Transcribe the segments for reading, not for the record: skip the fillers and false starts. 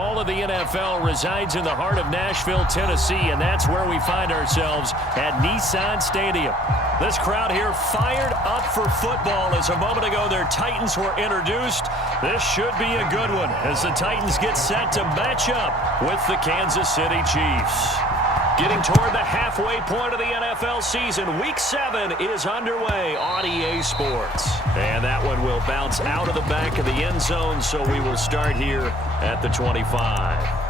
All of the NFL resides in the heart of Nashville, Tennessee, and that's where we find ourselves at Nissan Stadium. This crowd here fired up for football as a moment ago their Titans were introduced. This should be a good one as the Titans get set to match up with the Kansas City Chiefs. Getting toward the halfway point of the NFL season, Week 7 is underway on EA Sports. And that one will bounce out of the back of the end zone, so we will start here at the 25.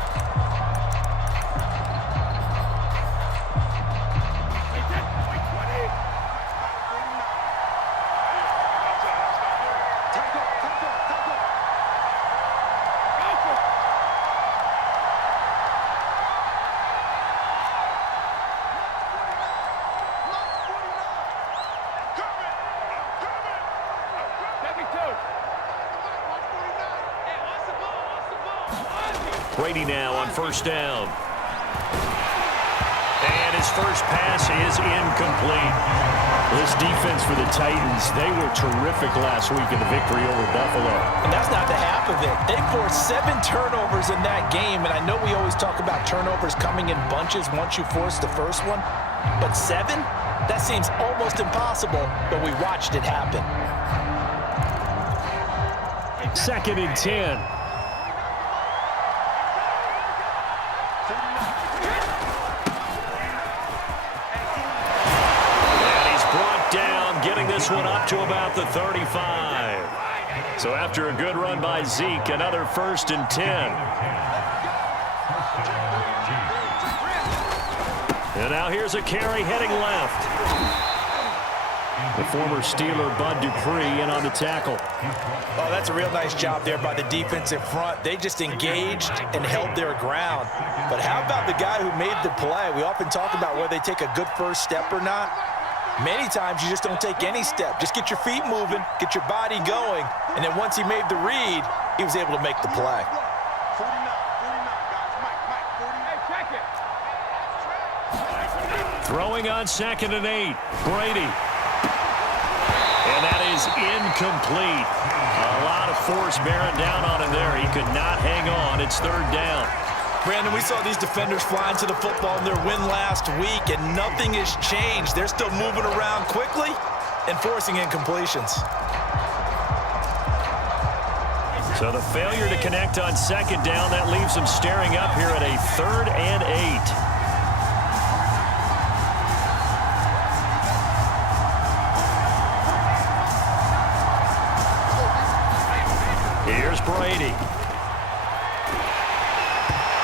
Brady now on first down. And his first pass is incomplete. This defense for the Titans, they were terrific last week in the victory over Buffalo. And that's not the half of it. They forced 7 turnovers in that game, and I know we always talk about turnovers coming in bunches once you force the first one, but 7? That seems almost impossible, but we watched it happen. 2nd and 10. This one up to about the 35. So after a good run by Zeke, another 1st and 10. And now here's a carry heading left. The former Steeler Bud Dupree in on the tackle. Oh, that's a real nice job there by the defensive front. They just engaged and held their ground. But how about the guy who made the play? We often talk about whether they take a good first step or not. Many times you just don't take any step. Just get your feet moving, get your body going, and then once he made the read, he was able to make the play. Throwing on 2nd and 8, Brady. And that is incomplete. A lot of force bearing down on him there. He could not hang on. It's 3rd down. Brandon, we saw these defenders flying to the football in their win last week, and nothing has changed. They're still moving around quickly and forcing incompletions. So the failure to connect on 2nd down, that leaves them staring up here at a 3rd and 8. Here's Brady.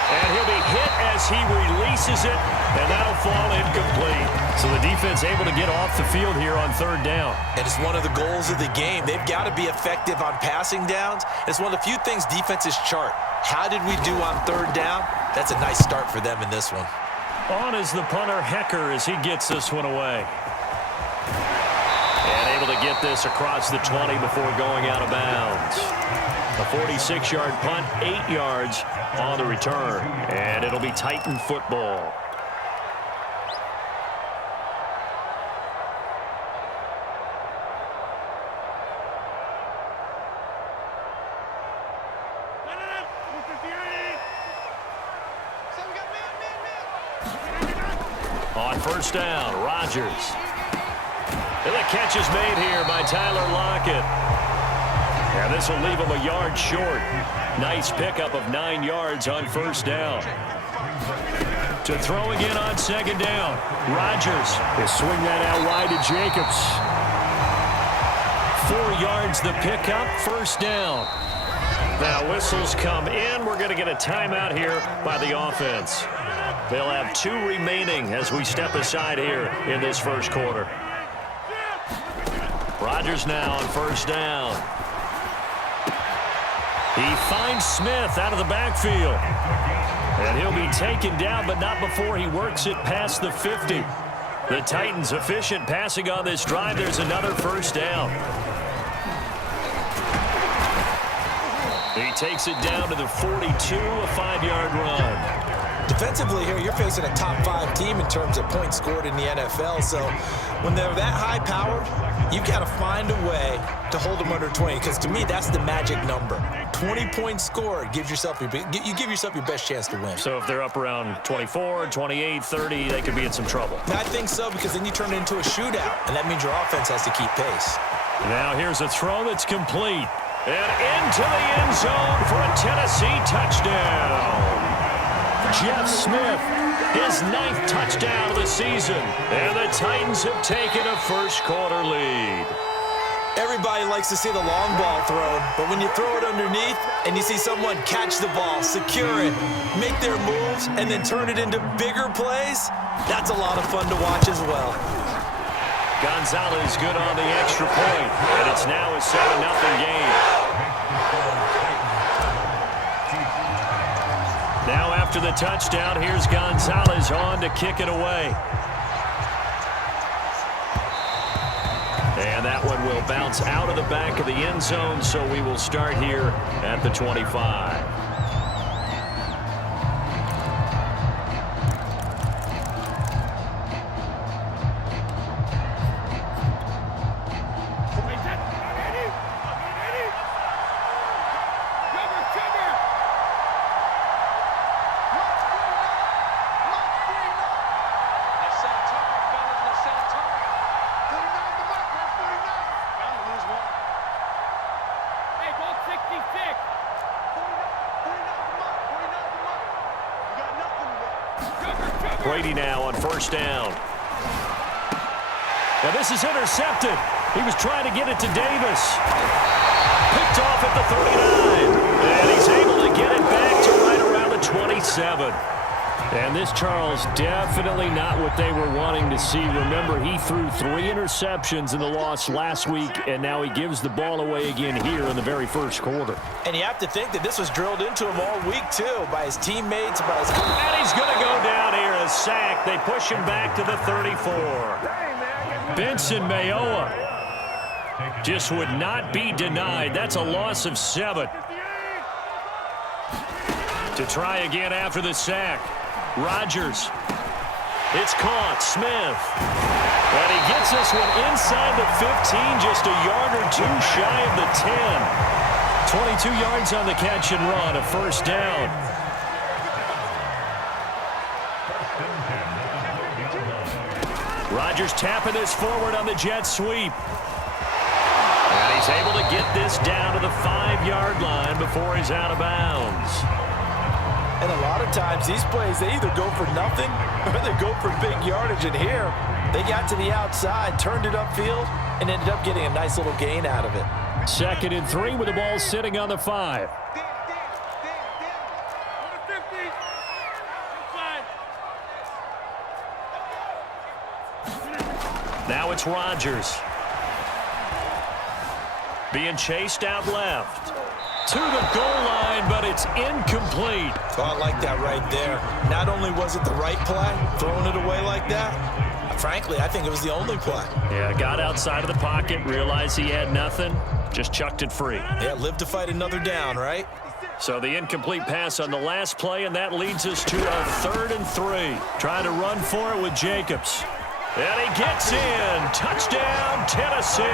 And he'll be hit as he releases it, and that'll fall incomplete. So the defense able to get off the field here on 3rd down. And it's one of the goals of the game. They've got to be effective on passing downs. It's one of the few things defenses chart. How did we do on 3rd down? That's a nice start for them in this one. On is the punter Hecker as he gets this one away. And able to get this across the 20 before going out of bounds. A 46-yard punt, 8 yards on the return. And it'll be Titan football. On first down, Rodgers. And the catch is made here by Tyler Lockett. And this will leave him a yard short. Nice pickup of 9 yards on first down. To throw again on 2nd down. Rodgers will swing that out wide to Jacobs. 4 yards the pickup, 1st down. Now whistles come in. We're going to get a timeout here by the offense. They'll have 2 remaining as we step aside here in this first quarter. Rodgers now on first down. He finds Smith out of the backfield. And he'll be taken down, but not before he works it past the 50. The Titans efficient passing on this drive. There's another first down. He takes it down to the 42, a 5-yard run. defensively here, you're facing a top 5 team in terms of points scored in the NFL. So when they're that high powered, you've got to find a way to hold them under 20, because to me, that's the magic number. 20 points scored gives yourself you give yourself your best chance to win. So if they're up around 24, 28, 30, they could be in some trouble. I think so, because then you turn it into a shootout, and that means your offense has to keep pace. Now here's a throw that's complete. And into the end zone for a Tennessee touchdown. Jeff Smith, his 9th touchdown of the season. And the Titans have taken a first-quarter lead. Everybody likes to see the long ball thrown, but when you throw it underneath and you see someone catch the ball, secure it, make their moves, and then turn it into bigger plays, that's a lot of fun to watch as well. Gonzalez good on the extra point, and it's now a 7-0 game. Now after the touchdown, here's Gonzalez on to kick it away. And that one will bounce out of the back of the end zone, so we will start here at the 25. Brady now on first down. Now this is intercepted. He was trying to get it to Davis. Picked off at the 39. And he's able to get it back to right around the 27. And this, Charles, definitely not what they were wanting to see. Remember, he threw 3 interceptions in the loss last week, and now he gives the ball away again here in the very first quarter. And you have to think that this was drilled into him all week, too, by his teammates, by his... And he's going to go down here, a sack. They push him back to the 34. Benson Mayowa just would not be denied. That's a loss of 7. To try again after the sack. Rodgers. It's caught. Smith. And he gets this one inside the 15, just a yard or 2 shy of the 10. 22 yards on the catch and run, a first down. Rodgers tapping this forward on the jet sweep. And he's able to get this down to the 5-yard line before he's out of bounds. And a lot of times, these plays, they either go for nothing or they go for big yardage. And here, they got to the outside, turned it upfield, and ended up getting a nice little gain out of it. 2nd and 3 with the ball sitting on the 5. Now it's Rodgers. Being chased out left. To the goal line, but it's incomplete. Oh, I like that right there. Not only was it the right play, throwing it away like that, frankly, I think it was the only play. Yeah, got outside of the pocket, realized he had nothing, just chucked it free. Yeah, live to fight another down, right? So the incomplete pass on the last play, and that leads us to a 3rd and 3. Trying to run for it with Jacobs. And he gets in. Touchdown, Tennessee.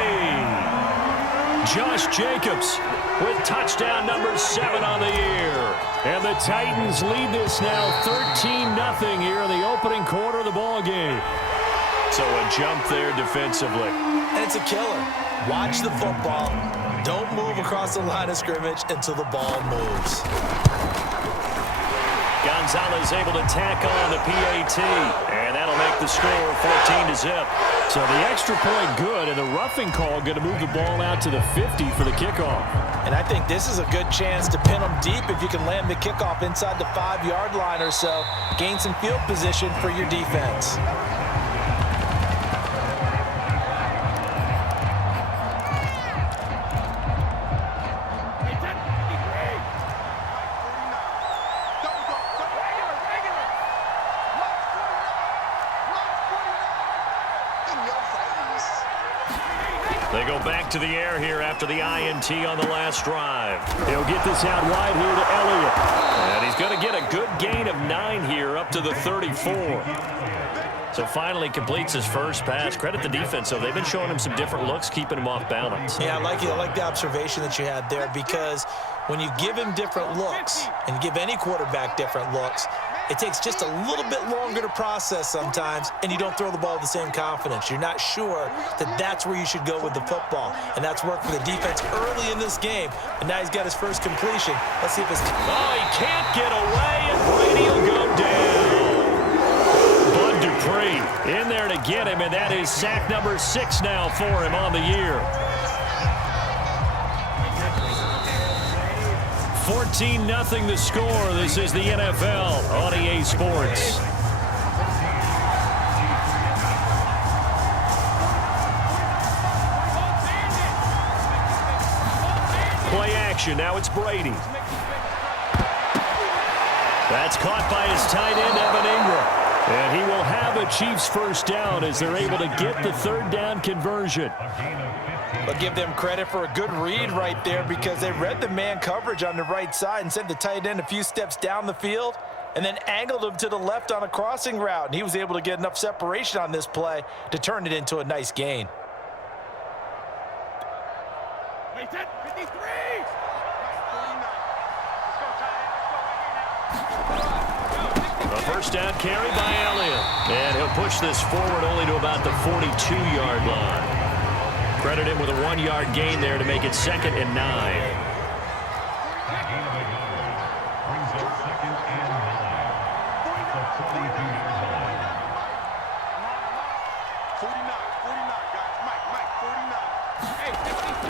Josh Jacobs with touchdown number 7 on the year. And the Titans lead this now 13-0 here in the opening quarter of the ball game. So a jump there defensively. And it's a killer. Watch the football. Don't move across the line of scrimmage until the ball moves. Gonzalez able to tack on the PAT, and that'll make the score 14-0. So the extra point good, and the roughing call going to move the ball out to the 50 for the kickoff. And I think this is a good chance to pin them deep if you can land the kickoff inside the 5-yard line or so. Gain some field position for your defense. They go back to the air here after the INT on the last drive. He'll get this out wide here to Elliott. And he's going to get a good gain of 9 9 here up to the 34. So finally completes his first pass. Credit the defense, though. They've been showing him some different looks, keeping him off balance. Yeah, I like the observation that you had there, because when you give him different looks and give any quarterback different looks, it takes just a little bit longer to process sometimes, and you don't throw the ball with the same confidence. You're not sure that that's where you should go with the football, and that's worked for the defense early in this game, and now he's got his first completion. Let's see if it's... Oh, he can't get away, and Brady will go down. Bud Dupree in there to get him, and that is sack number 6 now for him on the year. 14-0 the score. This is the NFL on EA Sports. Play action. Now it's Brady. That's caught by his tight end, Evan Ingram. And he will have a Chiefs first down as they're able to get the third down conversion. But give them credit for a good read right there, because they read the man coverage on the right side and sent the tight end a few steps down the field and then angled him to the left on a crossing route. And he was able to get enough separation on this play to turn it into a nice gain. A first down carry by Elliott. And he'll push this forward only to about the 42-yard line. Credit him with a 1-yard gain there to make it 2nd and 9.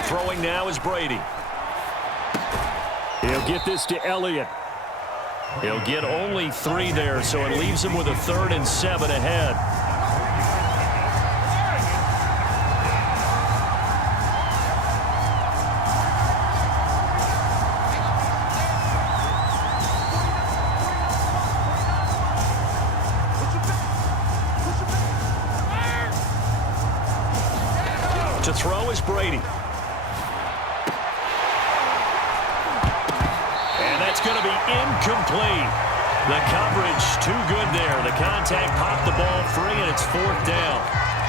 Throwing now is Brady. He'll get this to Elliott. He'll get only 3 there, so it leaves him with a 3rd and 7 ahead. To throw is Brady. And that's going to be incomplete. The coverage too good there. The contact popped the ball free, and it's 4th down.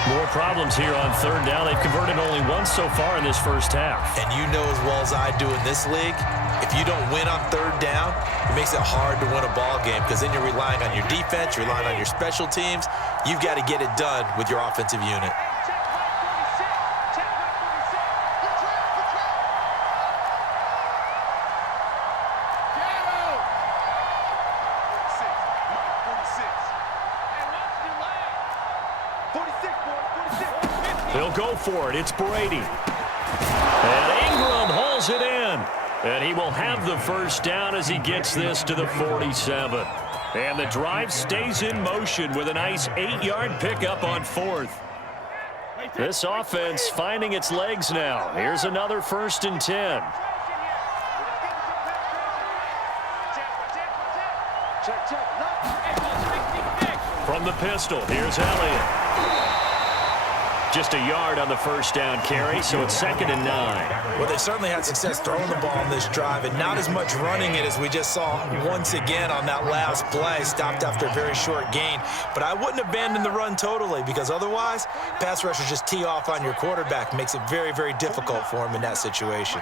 More problems here on 3rd down. They've converted only once so far in this first half. And you know as well as I do in this league, if you don't win on 3rd down, it makes it hard to win a ball game, because then you're relying on your defense, you're relying on your special teams. You've got to get it done with your offensive unit. They'll go for it. It's Brady. And Ingram hauls it in. And he will have the first down as he gets this to the 47. And the drive stays in motion with a nice 8-yard pickup on 4th. This offense finding its legs now. Here's another 1st and 10. From the pistol, here's Elliott. Just a yard on the first down carry, so it's 2nd and 9. Well, they certainly had success throwing the ball on this drive, and not as much running it as we just saw once again on that last play. Stopped after a very short gain. But I wouldn't abandon the run totally, because otherwise, pass rushers just tee off on your quarterback. Makes it very, very difficult for him in that situation.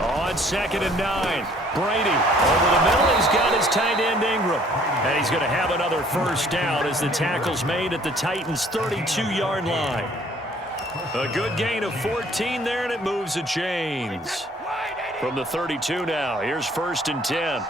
On 2nd and 9. Brady over the middle. He's got his tight end Ingram. And he's going to have another first down as the tackle's made at the Titans' 32-yard line. A good gain of 14 there, and it moves the chains. From the 32 now, here's 1st and 10.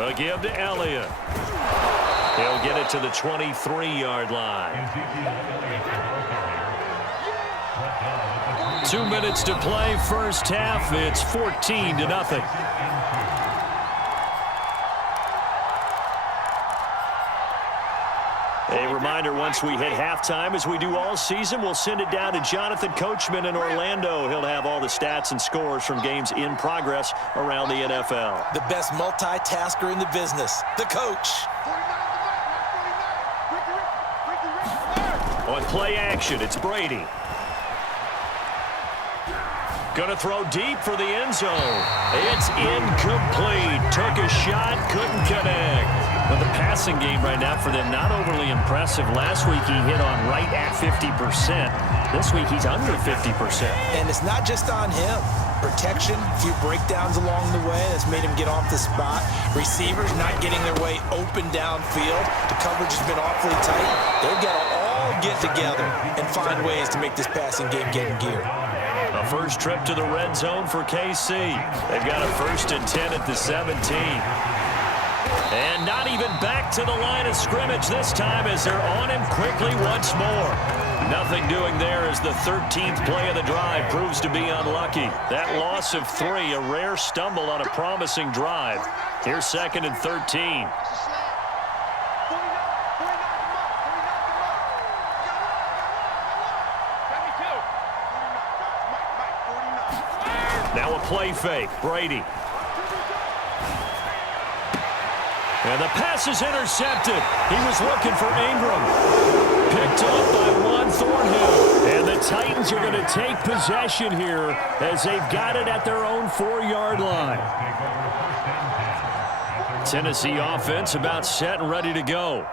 A give to Elliott. He'll get it to the 23-yard line. 2 minutes to play, first half. It's 14-0. A reminder once once we hit halftime, as we do all season, we'll send it down to Jonathan Coachman in Orlando. He'll have all the stats and scores from games in progress around the NFL. The best multitasker in the business, the coach. On play action, it's Brady. Going to throw deep for the end zone. It's incomplete. Took a shot, couldn't connect. But the passing game right now for them, not overly impressive. Last week he hit on right at 50%. This week he's under 50%. And it's not just on him. Protection, a few breakdowns along the way. That's made him get off the spot. Receivers not getting their way open downfield. The coverage has been awfully tight. They've got to all get together and find ways to make this passing game get in gear. A first trip to the red zone for KC. They've got a 1st and 10 at the 17. And not even back to the line of scrimmage this time as they're on him quickly once more. Nothing doing there as the 13th play of the drive proves to be unlucky. That loss of 3, a rare stumble on a promising drive. Here's 2nd and 13. Now a play fake. Brady. And the pass is intercepted. He was looking for Ingram. Picked up by Juan Thornhill. And the Titans are going to take possession here as they've got it at their own 4-yard line. Tennessee offense about set and ready to go.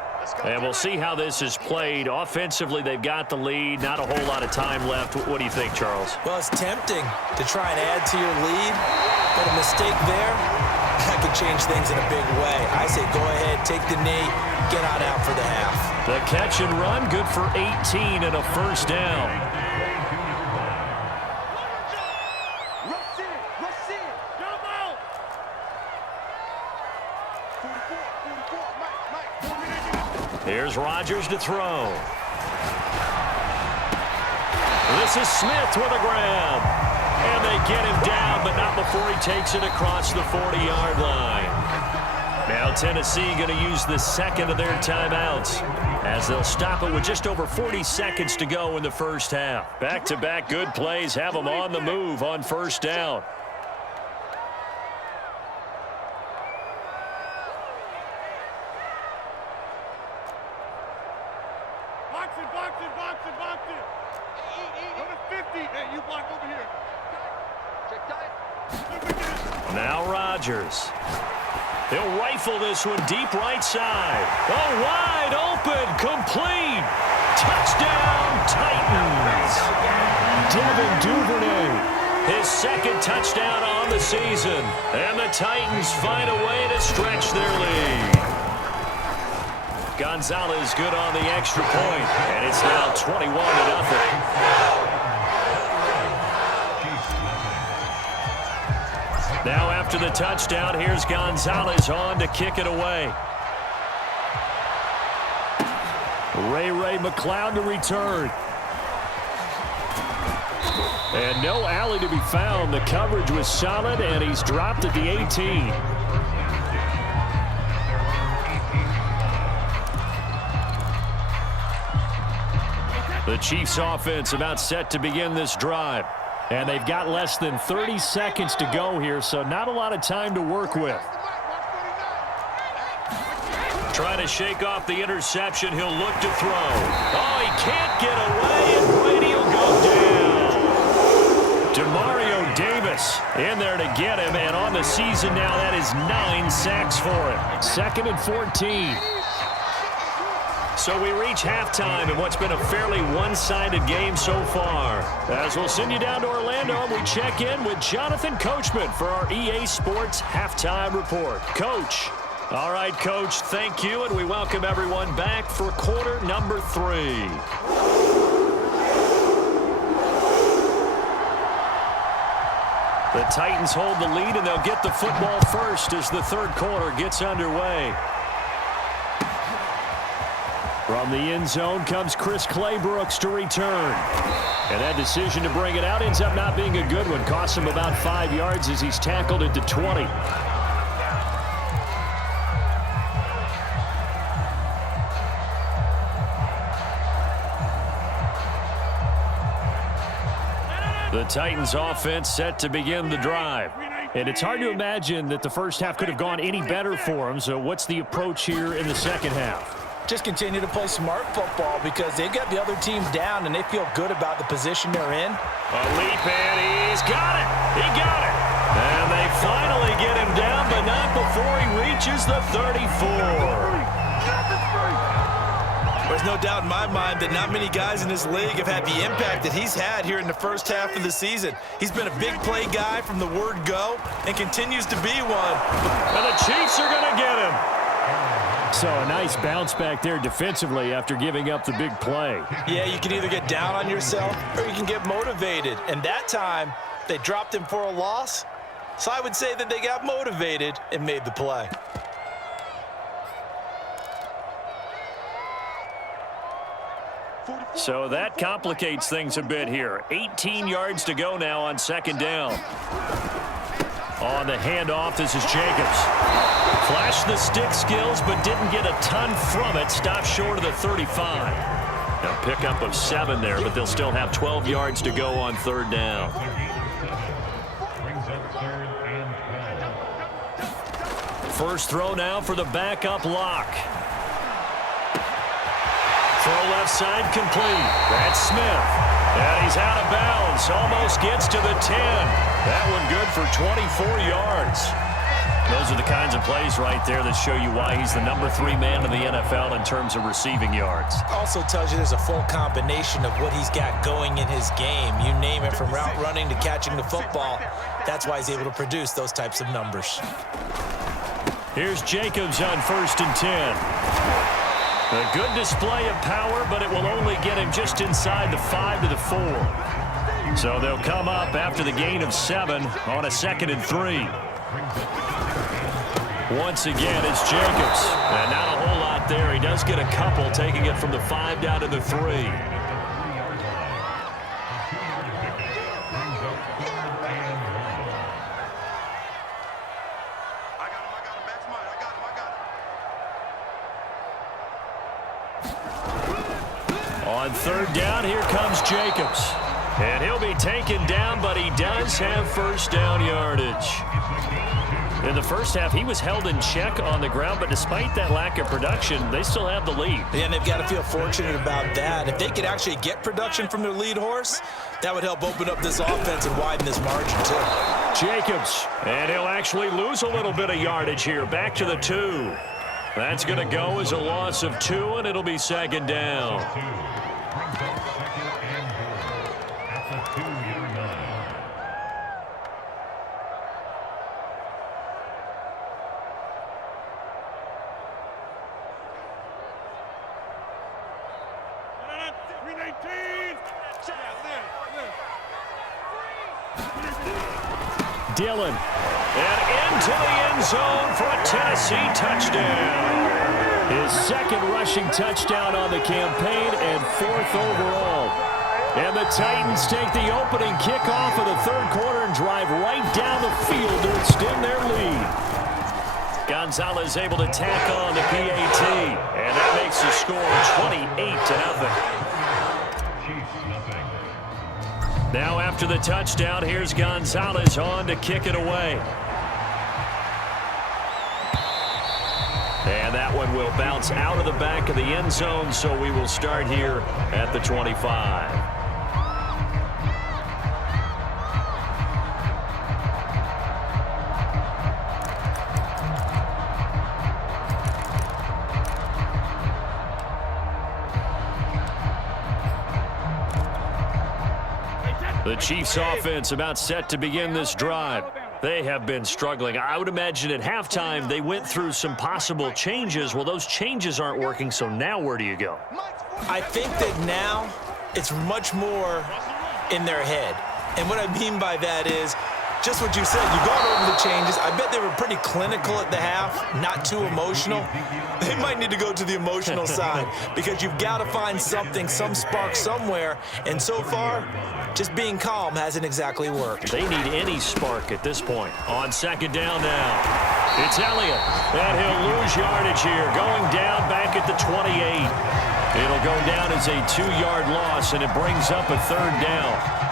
And we'll see how this is played. Offensively, they've got the lead. Not a whole lot of time left. What do you think, Charles? Well, it's tempting to try and add to your lead, but a mistake there, that could change things in a big way. I say go ahead, take the knee, get on out for the half. The catch and run, good for 18 and a 1st down. Here's Rodgers to throw. This is Smith with a grab. And they get him down, but not before he takes it across the 40-yard line. Now Tennessee going to use the 2nd of their timeouts as they'll stop it with just over 40 seconds to go in the first half. Back-to-back good plays have them on the move on 1st down. Now Rodgers. He'll rifle this one deep right side. Oh, wide open, complete. Touchdown, Titans. Devin Duvernay, his 2nd touchdown on the season. And the Titans find a way to stretch their lead. Gonzalez good on the extra point, and it's now 21-0. Now after the touchdown, here's Gonzalez on to kick it away. Ray McCloud to return. And no alley to be found. The coverage was solid, and he's dropped at the 18. The Chiefs offense about set to begin this drive. And they've got less than 30 seconds to go here, so not a lot of time to work with. Trying to shake off the interception. He'll look to throw. Oh, he can't get away, and Brady will go down. DeMario Davis in there to get him, and on the season now, that is 9 sacks for him. 2nd and 14. So we reach halftime in what's been a fairly one-sided game so far. As we'll send you down to Orlando, we check in with Jonathan Coachman for our EA Sports Halftime Report. Coach. All right, Coach, thank you, and we welcome everyone back for quarter number 3. The Titans hold the lead, and they'll get the football first as the 3rd quarter gets underway. From the end zone comes Chris Claybrooks to return. And that decision to bring it out ends up not being a good one. Costs him about 5 yards as he's tackled at the 20. The Titans offense set to begin the drive. And it's hard to imagine that the first half could have gone any better for them. So what's the approach here in the second half? Just continue to play smart football because they've got the other team down and they feel good about the position they're in. A leap and he's got it. He got it. And they finally get him down, but not before he reaches the 34. There's no doubt in my mind that not many guys in this league have had the impact that he's had here in the first half of the season. He's been a big play guy from the word go and continues to be one. And the Chiefs are going to get him. So a nice bounce back there defensively after giving up the big play. Yeah, you can either get down on yourself or you can get motivated. And that time, they dropped him for a loss. So I would say that they got motivated and made the play. So that complicates things a bit here. 18 yards to go now on second down. On the handoff, this is Jacobs. Flashed the stick skills, but didn't get a ton from it. Stopped short of the 35. Now pickup of 7 there, but they'll still have 12 yards to go on third down. First throw now for the backup lock. Throw left side complete. That's Smith. And he's out of bounds. Almost gets to the 10. That one good for 24 yards. Those are the kinds of plays right there that show you why he's the number 3 man in the NFL in terms of receiving yards. Also tells you there's a full combination of what he's got going in his game. You name it, from route running to catching the football. That's why he's able to produce those types of numbers. Here's Jacobs on 1st and 10. A good display of power, but it will only get him just inside the 5 to the 4. So they'll come up after the gain of 7 on a 2nd and 3. Once again, it's Jacobs. And not a whole lot there. He does get a couple, taking it from the 5 down to the 3. On third down, here comes Jacobs. And he'll be taken down, but he does have first down yardage. In the first half, he was held in check on the ground, but despite that lack of production, they still have the lead. Yeah, and they've got to feel fortunate about that. If they could actually get production from their lead horse, that would help open up this offense and widen this margin, too. Jacobs, and he'll actually lose a little bit of yardage here, back to the 2. That's going to go as a loss of 2, and it'll be 2nd down. Dillon, and into the end zone for a Tennessee touchdown. His 2nd rushing touchdown on the campaign and 4th overall. And the Titans take the opening kickoff of the 3rd quarter and drive right down the field to extend their lead. Gonzalez able to tack on the PAT, and that makes the score 28-0. Now after the touchdown, here's Gonzalez on to kick it away. And that one will bounce out of the back of the end zone, so we will start here at the 25. The Chiefs offense about set to begin this drive. They have been struggling. I would imagine at halftime they went through some possible changes. Well, those changes aren't working, so now where do you go? I think that now it's much more in their head. And what I mean by that is just what you said. You've gone over the changes. I bet they were pretty clinical at the half, not too emotional. They might need to go to the emotional side because you've got to find something, some spark somewhere. And so far, just being calm hasn't exactly worked. They need any spark at this point. On 2nd down now, it's Elliott. And he'll lose yardage here, going down back at the 28. It'll go down as a 2-yard loss, and it brings up a 3rd down.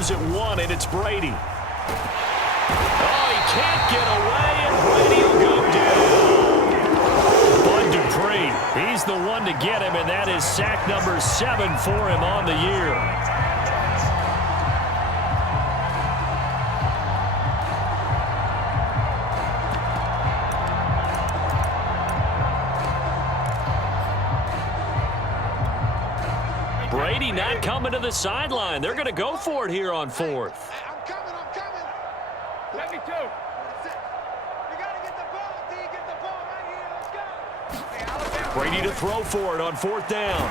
comes at 1, and it's Brady. Oh, he can't get away, and Brady will go down. Bud Dupree, he's the one to get him, and that is sack number 7 for him on the year. Brady not coming to the sideline. They're going to go for it here on 4th. I'm coming. Let me too. That's it. You got to get the ball, D. Get the ball right here. Let's go. Brady to throw for it on 4th down.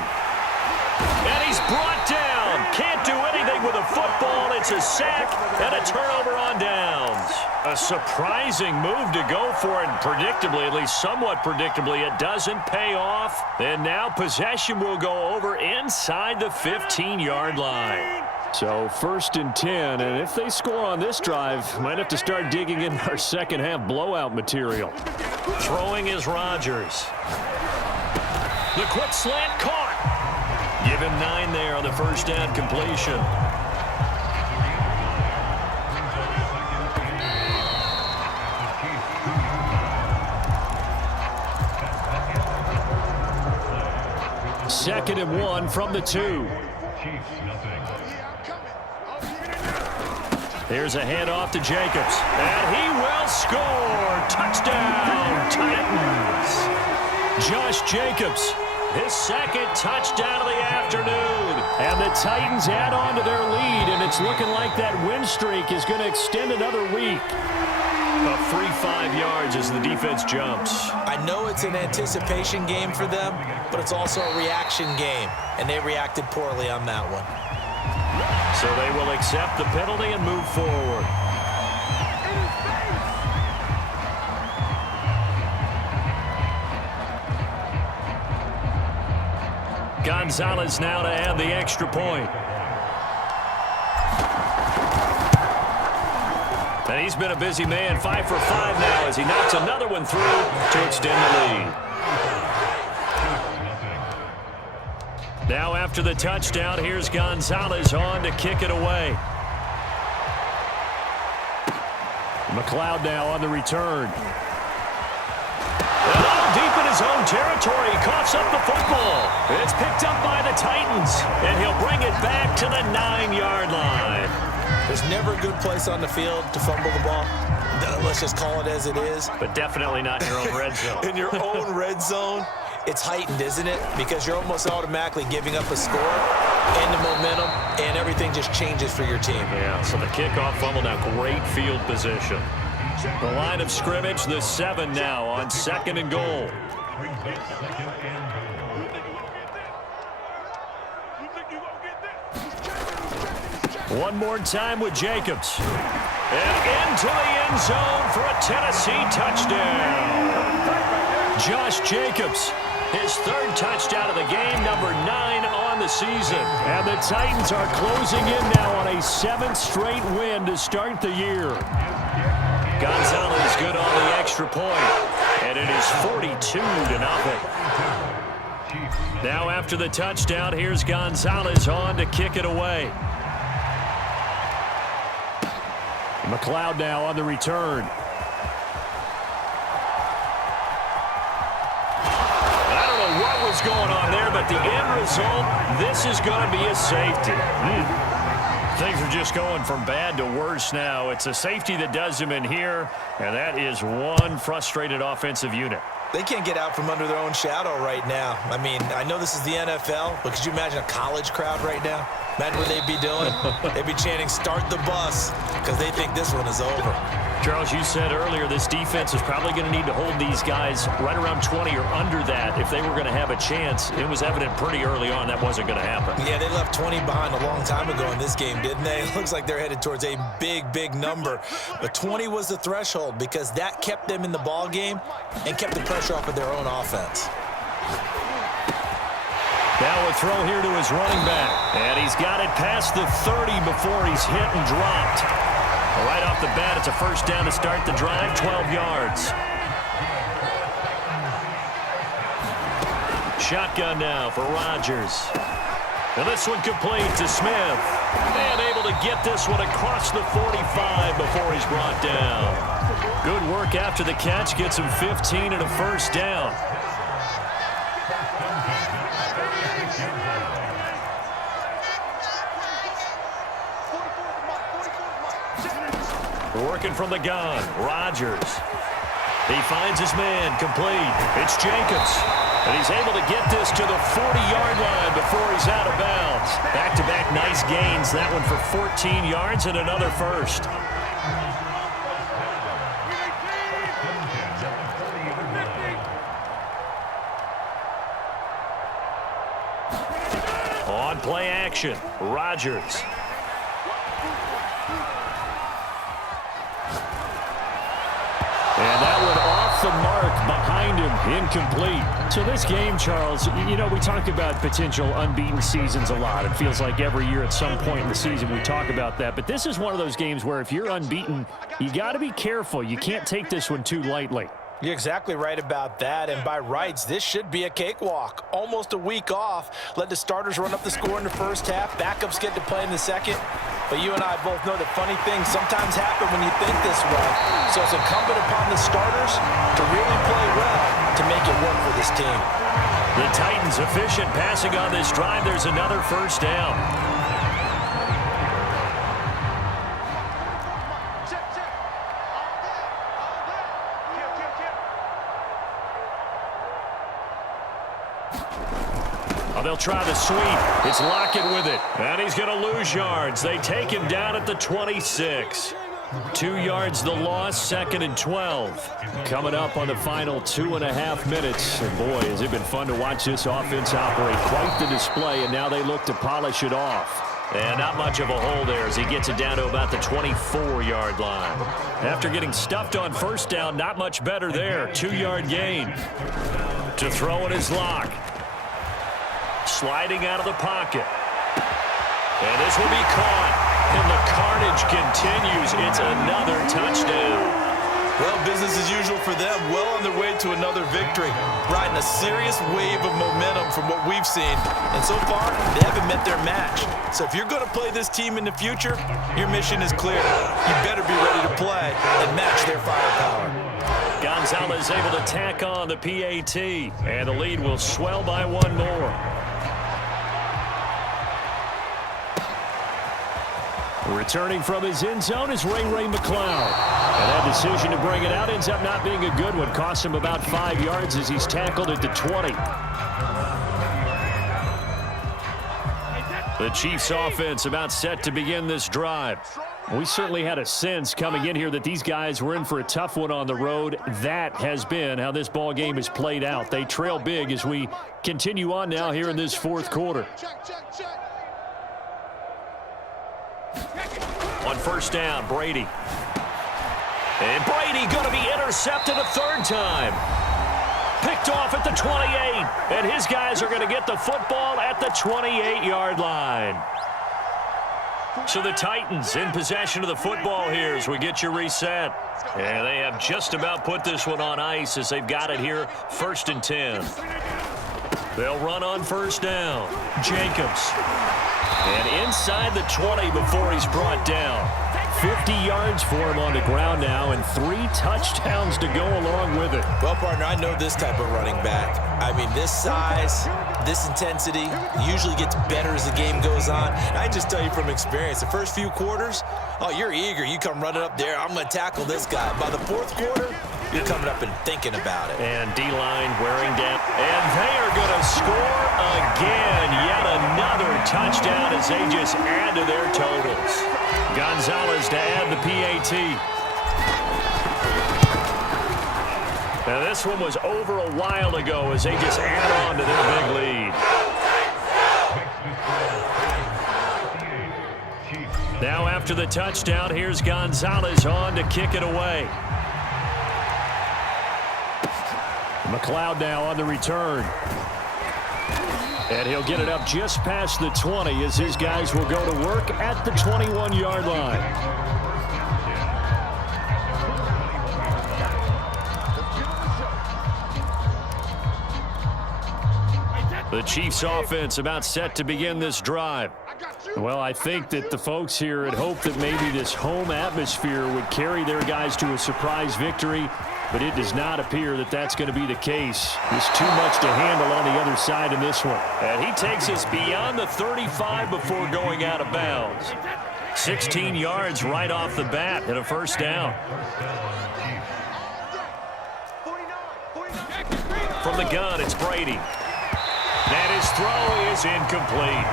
And he's brought down. Can't do anything with a football. It's a sack and a turnover on downs. A surprising move to go for it, and predictably, at least somewhat predictably, it doesn't pay off. And now possession will go over inside the 15-yard line. So 1st and 10, and if they score on this drive, might have to start digging in our second half blowout material. Throwing is Rodgers. The quick slant caught. Give him 9 there on the first down completion. Second and 1 from the 2. Here's a handoff to Jacobs, and he will score. Touchdown, Titans. Josh Jacobs, his second touchdown of the afternoon. And the Titans add on to their lead, and it's looking like that win streak is going to extend another week. A free 5 yards as the defense jumps. I know it's an anticipation game for them, but it's also a reaction game, and they reacted poorly on that one. So they will accept the penalty and move forward. Gonzalez now to add the extra point. And he's been a busy man, 5 for 5 now as he knocks another one through to extend the lead. Now after the touchdown, here's Gonzalez on to kick it away. McLeod now on the return. Deep in his own territory, he coughs up the football. It's picked up by the Titans, and he'll bring it back to the 9-yard line. There's never a good place on the field to fumble the ball. Let's just call it as it is. But definitely not in your own red zone. In your own red zone, it's heightened, isn't it? Because you're almost automatically giving up a score and the momentum, and everything just changes for your team. Yeah, so the kickoff fumble now, great field position. The line of scrimmage, the 7 now on 2nd and goal. One more time with Jacobs. And into the end zone for a Tennessee touchdown. Josh Jacobs, his 3rd touchdown of the game, number 9 on the season. And the Titans are closing in now on a 7th straight win to start the year. Gonzalez good on the extra point, and it is 42-0. Now after the touchdown, here's Gonzalez on to kick it away. McLeod now on the return. I don't know what was going on there, but the end result, this is going to be a safety. Things are just going from bad to worse now. It's a safety that does them in here, and that is one frustrated offensive unit. They can't get out from under their own shadow right now. I mean, I know this is the NFL, but could you imagine a college crowd right now? Imagine what they'd be doing. They'd be chanting, "Start the bus," because they think this one is over. Charles, you said earlier this defense is probably going to need to hold these guys right around 20 or under that if they were going to have a chance. It was evident pretty early on that wasn't going to happen. Yeah, they left 20 behind a long time ago in this game, didn't they? It looks like they're headed towards a big, big number. But 20 was the threshold because that kept them in the ball game and kept the pressure off of their own offense. Now a throw here to his running back. And he's got it past the 30 before he's hit and dropped. Right off the bat, it's a first down to start the drive, 12 yards. Shotgun now for Rodgers. And this one complete to Smith. And able to get this one across the 45 before he's brought down. Good work after the catch. Gets him 15 and a first down. Working from the gun. Rodgers. He finds his man. Complete. It's Jacobs. And he's able to get this to the 40-yard line before he's out of bounds. Back-to-back nice gains. That one for 14 yards and another first. On play action. Rodgers. And that one off the mark behind him, incomplete. So this game, Charles, you know, we talk about potential unbeaten seasons a lot. It feels like every year at some point in the season we talk about that. But this is one of those games where if you're unbeaten, you got to be careful. You can't take this one too lightly. You're exactly right about that, and by rights, this should be a cakewalk. Almost a week off. Let the starters run up the score in the first half. Backups get to play in the second. But you and I both know that funny things sometimes happen when you think this way. So it's incumbent upon the starters to really play well to make it work for this team. The Titans efficient passing on this drive. There's another first down. They'll try the sweep. It's Lockett with it. And he's going to lose yards. They take him down at the 26. 2 yards the loss, 2nd and 12. Coming up on the final 2.5 minutes. And boy, has it been fun to watch this offense operate. Quite the display, and now they look to polish it off. And not much of a hole there as he gets it down to about the 24-yard line. After getting stuffed on first down, not much better there. 2-yard gain. To throw in his lock. Sliding out of the pocket. And this will be caught. And the carnage continues. It's another touchdown. Well, business as usual for them. Well on their way to another victory. Riding a serious wave of momentum from what we've seen. And so far, they haven't met their match. So if you're going to play this team in the future, your mission is clear. You better be ready to play and match their firepower. Gonzalez able to tack on the PAT. And the lead will swell by one more. Returning from his end zone is Ray McCloud. And that decision to bring it out ends up not being a good one. Costs him about 5 yards as he's tackled at the 20. The Chiefs offense about set to begin this drive. We certainly had a sense coming in here that these guys were in for a tough one on the road. That has been how this ball game has played out. They trail big as we continue on now here in this fourth quarter. On first down, Brady. And Brady going to be intercepted a third time. Picked off at the 28. And his guys are going to get the football at the 28-yard line. So the Titans in possession of the football here as we get you reset. And they have just about put this one on ice as they've got it here, 1st and 10. They'll run on first down. Jacobs. And inside the 20 before he's brought down. 50 yards for him on the ground now and 3 touchdowns to go along with it. Well, partner, I know this type of running back. I mean, this size, this intensity usually gets better as the game goes on. And I just tell you from experience, the first few quarters, oh, you're eager. You come running up there, I'm going to tackle this guy. By the 4th quarter, you're coming up and thinking about it. And D-line wearing down. And they are going to score again. Yet another touchdown as they just add to their totals. Gonzalez to add the PAT. Now this one was over a while ago as they just add on to their big lead. Now after the touchdown, here's Gonzalez on to kick it away. McCloud now on the return. And he'll get it up just past the 20 as his guys will go to work at the 21-yard line. The Chiefs offense about set to begin this drive. Well, I think that the folks here had hoped that maybe this home atmosphere would carry their guys to a surprise victory, but it does not appear that that's going to be the case. There's too much to handle on the other side in this one. And he takes us beyond the 35 before going out of bounds. 16 yards right off the bat and a first down. From the gun, it's Brady. And his throw is incomplete.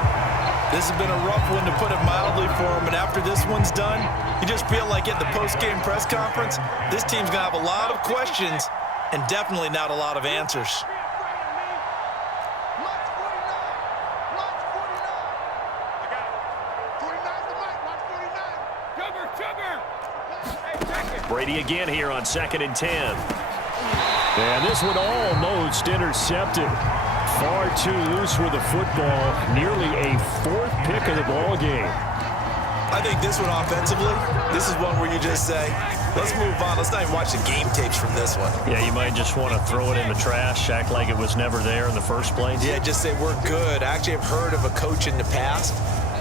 This has been a rough one, to put it mildly, for him. And after this one's done, you just feel like at the post-game press conference, this team's going to have a lot of questions and definitely not a lot of answers. Brady again here on 2nd and 10. And this one almost intercepted. Far too loose with the football. Nearly a 4th pick of the ball game. I think this one offensively, this is one where you just say, let's move on. Let's not even watch the game tapes from this one. Yeah, you might just want to throw it in the trash, act like it was never there in the first place. Yeah, just say we're good. I actually have heard of a coach in the past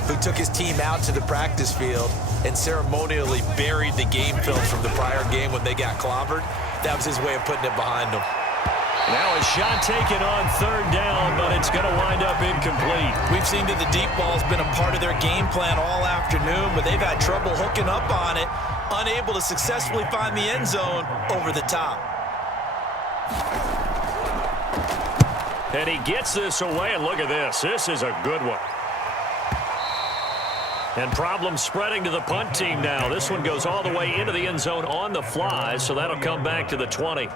who took his team out to the practice field and ceremonially buried the game film from the prior game when they got clobbered. That was his way of putting it behind them. Now a shot taken on 3rd down, but it's going to wind up incomplete. We've seen that the deep ball's been a part of their game plan all afternoon, but they've had trouble hooking up on it, unable to successfully find the end zone over the top. And he gets this away, and look at this. This is a good one. And problems spreading to the punt team now. This one goes all the way into the end zone on the fly, so that'll come back to the 20.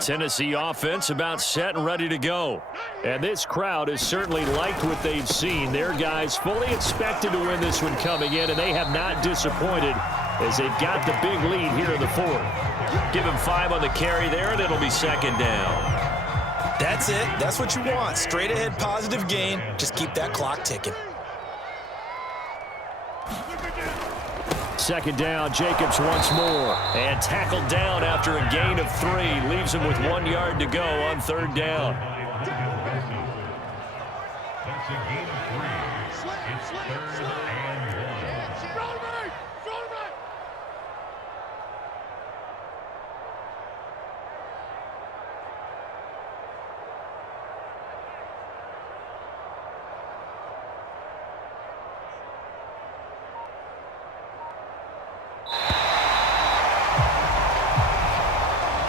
Tennessee offense about set and ready to go. And this crowd has certainly liked what they've seen. Their guys fully expected to win this one coming in, and they have not disappointed as they've got the big lead here in the 4th. Give him 5 on the carry there, and it'll be 2nd down. That's it. That's what you want. Straight ahead positive gain. Just keep that clock ticking. 2nd down, Jacobs once more. And tackled down after a gain of 3. Leaves him with 1 yard to go on 3rd down. That's a gain of 3. It's 3rd and 1.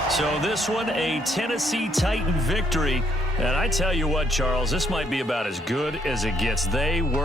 So this one, a Tennessee Titan victory. And I tell you what, Charles, this might be about as good as it gets. They were